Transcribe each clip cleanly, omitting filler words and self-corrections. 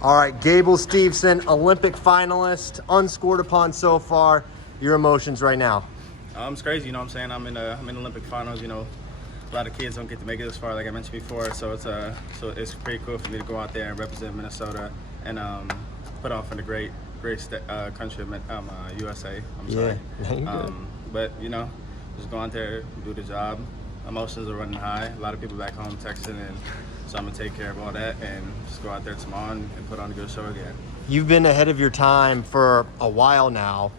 All right, Gable Steveson, Olympic finalist, unscored upon so far. Your emotions right now? It's crazy, you know what I'm saying? I'm in Olympic finals, you know. A lot of kids don't get to make it this far, like I mentioned before. So it's pretty cool for me to go out there and represent Minnesota and put on for the great country of USA. I'm sorry. But you know, just go out there, do the job. Emotions are running high. A lot of people back home texting, and so I'm gonna take care of all that and just go out there tomorrow and put on a good show again. You've been ahead of your time for a while now.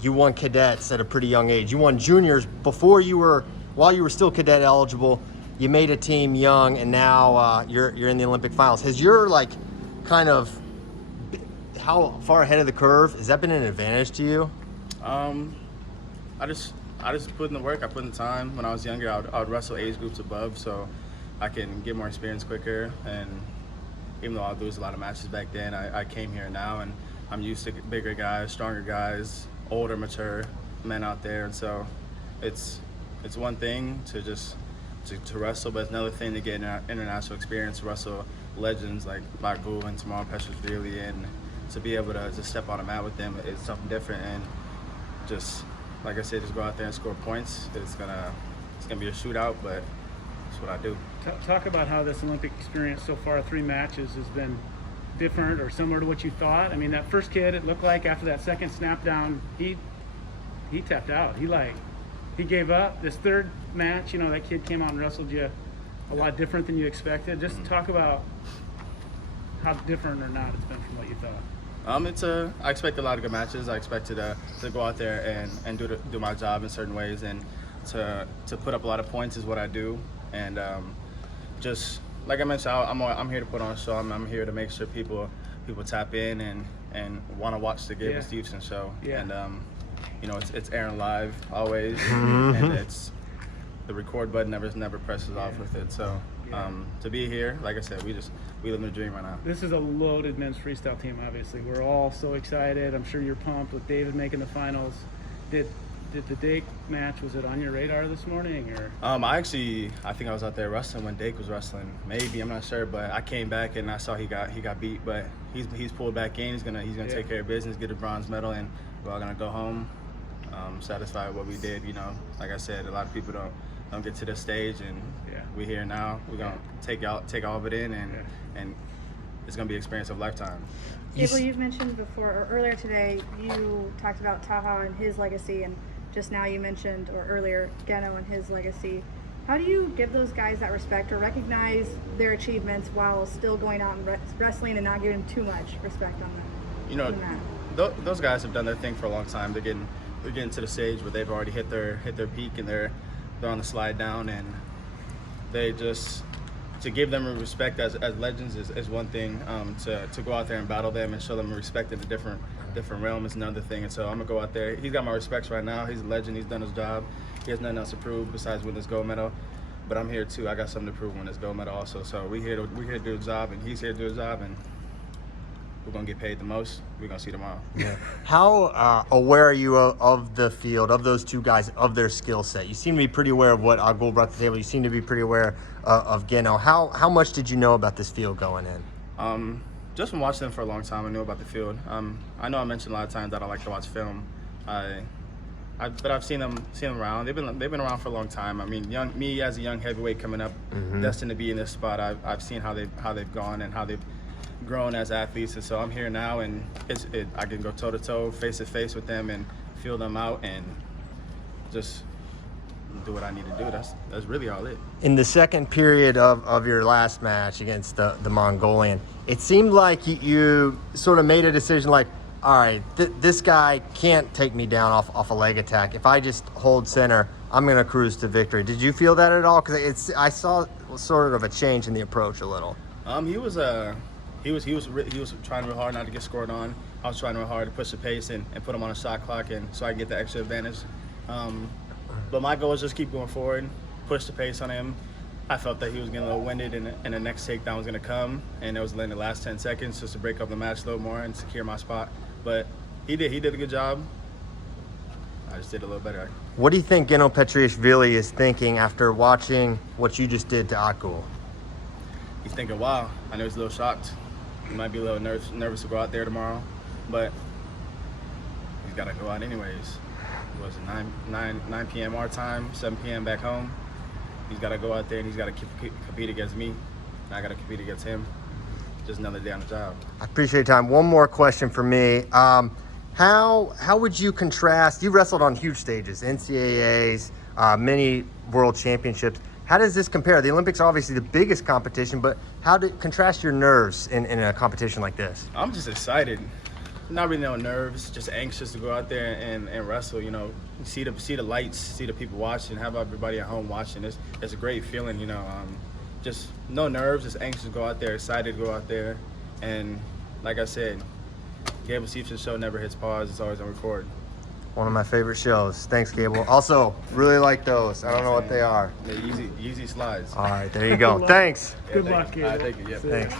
You won cadets at a pretty young age. You won juniors while you were still cadet eligible. You made a team young, and now you're in the Olympic finals. Has your how far ahead of the curve, has that been an advantage to you? I just put in the work. I put in the time. When I was younger, I would wrestle age groups above, so I can get more experience quicker. And even though I lose a lot of matches back then, I came here now, and I'm used to bigger guys, stronger guys, older, mature men out there. And so it's one thing to wrestle, but it's another thing to get international experience, wrestle legends like Gable and Geno Petriashvili, and to be able to step on a mat with them is something different. And just like I said, just go out there and score points. It's gonna be a shootout, but it's what I do. Talk about how this Olympic experience so far, 3 matches, has been different or similar to what you thought. I mean, that first kid, it looked like after that second snap down, he tapped out. He gave up. This third match, you know, that kid came out and wrestled you a lot different than you expected. Just talk about how different or not it's been from what you thought. I expect a lot of good matches. I expected to go out there and do my job in certain ways, and to put up a lot of points is what I do. And just like I mentioned, I'm here to put on a show. I'm here to make sure people tap in and want to watch the Gable Steveson show. Yeah. And you know, it's airing live always, and it's the record button never presses off with it. So to be here, like I said, we live in a dream right now. This is a loaded men's freestyle team, obviously. We're all so excited. I'm sure you're pumped with David making the finals. Did the Dake match, was it on your radar this morning, or? I think I was out there wrestling when Dake was wrestling. Maybe, I'm not sure, but I came back and I saw he got beat, but he's pulled back in. He's gonna take care of business, get a bronze medal, and we're all gonna go home satisfied with what we did. You know, like I said, a lot of people don't get to this stage, and we're here now. We're gonna take all of it in, and it's gonna be an experience of a lifetime. Gable, you've mentioned before, or earlier today, you talked about Taha and his legacy, and just now you mentioned, or earlier, Geno and his legacy. How do you give those guys that respect or recognize their achievements while still going out and wrestling and not giving too much respect on them? You know, those guys have done their thing for a long time. They're getting to the stage where they've already hit their peak, and they're on the slide down, and they just, to give them respect as legends is one thing. To go out there and battle them and show them respect in a different realm is another thing. And so I'm gonna go out there. He's got my respects right now. He's a legend. He's done his job. He has nothing else to prove besides winning this gold medal. But I'm here too. I got something to prove when this gold medal also. So we're here to do the job, and he's here to do his job, and we're gonna get paid the most. We're gonna see tomorrow. Yeah. How aware are you of the field, of those two guys, of their skill set? You seem to be pretty aware of what Gable brought to the table. You seem to be pretty aware of Geno. How much did you know about this field going in? Just from watching them for a long time, I knew about the field. I know I mentioned a lot of times that I like to watch film. But I've seen them around. They've been around for a long time. I mean, me as a young heavyweight coming up, destined to be in this spot. I've seen how they've gone and how they've grown as athletes, and so I'm here now, and I can go toe to toe, face to face with them, and feel them out, and just do what I need to do. That's really all it. In the second period of your last match against the Mongolian, it seemed like you sort of made a decision like, all right, this guy can't take me down off a leg attack. If I just hold center, I'm going to cruise to victory. Did you feel that at all? Because I saw sort of a change in the approach a little. He was trying real hard not to get scored on. I was trying real hard to push the pace and put him on a shot clock, and so I can get the extra advantage. But my goal is just keep going forward, push the pace on him. I felt that he was getting a little winded, and the next takedown was going to come, and it was in the last 10 seconds just to break up the match a little more and secure my spot. But he did a good job. I just did a little better. What do you think Geno Petriashvili is thinking after watching what you just did to Akul? He's thinking, wow. I know he's a little shocked. He might be a little nervous to go out there tomorrow, but he's got to go out anyways. It was 9 p.m. our time, 7 p.m. back home. He's got to go out there and he's got to compete against me. And I got to compete against him. Just another day on the job. I appreciate your time. One more question for me. How would you contrast? You wrestled on huge stages, NCAAs, many world championships. How does this compare? The Olympics are obviously the biggest competition, but how do contrast your nerves in a competition like this? I'm just excited. Not really no nerves, just anxious to go out there and wrestle. You know, see the lights, see the people watching, have everybody at home watching. It's a great feeling, you know. Just no nerves, just anxious to go out there, excited to go out there. And like I said, Gable Steveson show never hits pause, it's always on record. One of my favorite shows. Thanks, Gable. Also, really like those. I don't know what they are. They're easy slides. All right, there you go. Thanks. Good luck, Gable. Thank you. Yeah. Thanks.